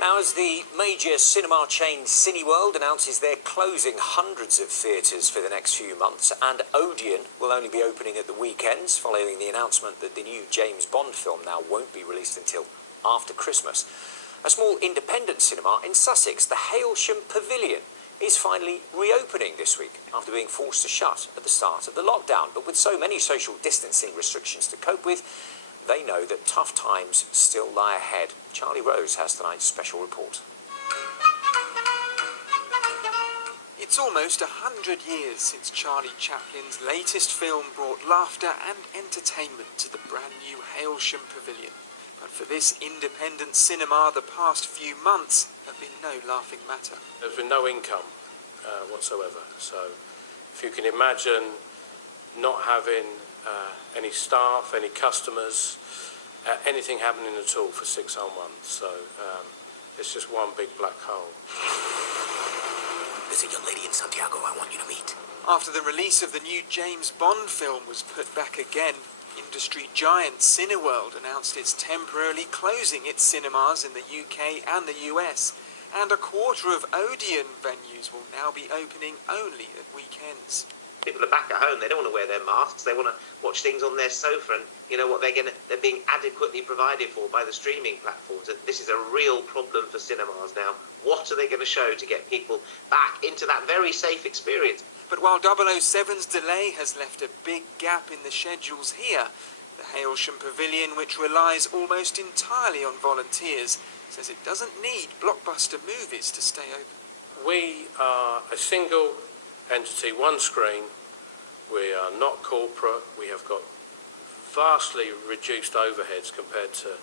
Now, as the major cinema chain Cineworld announces they're closing hundreds of theatres for the next few months, and Odeon will only be opening at the weekends, following the announcement that the new James Bond film now won't be released until after Christmas. A small independent cinema in Sussex, the Hailsham Pavilion, is finally reopening this week after being forced to shut at the start of the lockdown. But with so many social distancing restrictions to cope with, they know that tough times still lie ahead. Charlie Rose has tonight's special report. It's almost 100 years since Charlie Chaplin's latest film brought laughter and entertainment to the brand new Hailsham Pavilion. But for this independent cinema, the past few months have been no laughing matter. There's been no income whatsoever. So if you can imagine not having any staff, any customers, anything happening at all for 6 whole months. So it's just one big black hole. There's a young lady in Santiago I want you to meet. After the release of the new James Bond film was put back again, industry giant Cineworld announced it's temporarily closing its cinemas in the UK and the US, and a quarter of Odeon venues will now be opening only at weekends. People are back at home, they don't want to wear their masks, they want to watch things on their sofa, and you know what, they're being adequately provided for by the streaming platforms. This is a real problem for cinemas now. What are they going to show to get people back into that very safe experience? But while 007's delay has left a big gap in the schedules here, the Hailsham Pavilion, which relies almost entirely on volunteers, says it doesn't need blockbuster movies to stay open. We are a single entity, one screen. We are not corporate. We have got vastly reduced overheads compared to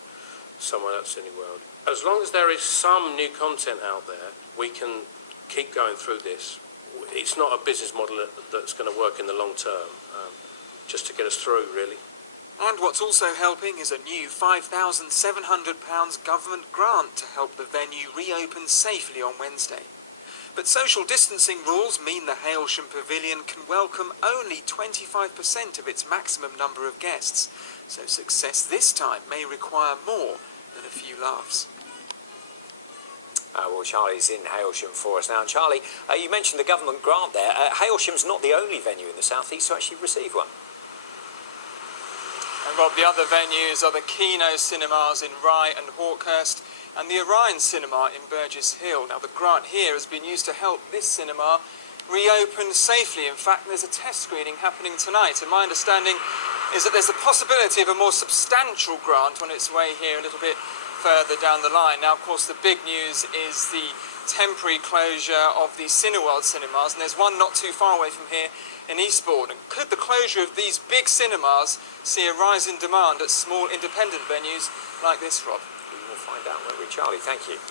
someone at Cineworld. As long as there is some new content out there, we can keep going through this. It's not a business model that's going to work in the long term, just to get us through, really. And what's also helping is a new £5,700 government grant to help the venue reopen safely on Wednesday. But social distancing rules mean the Hailsham Pavilion can welcome only 25% of its maximum number of guests, so success this time may require more than a few laughs. Well, Charlie's in Hailsham for us now. And Charlie, you mentioned the government grant there. Hailsham's not the only venue in the South East to actually receive one. And Rob, the other venues are the Kino cinemas in Rye and Hawkhurst, and the Orion Cinema in Burgess Hill. Now, the grant here has been used to help this cinema reopen safely. In fact, there's a test screening happening tonight, and my understanding is that there's a possibility of a more substantial grant on its way here a little bit further down the line. Now, of course, the big news is the temporary closure of the Cineworld cinemas, and there's one not too far away from here in Eastbourne. And could the closure of these big cinemas see a rise in demand at small independent venues like this, Rob? We will find out, won't we, Charlie? Thank you.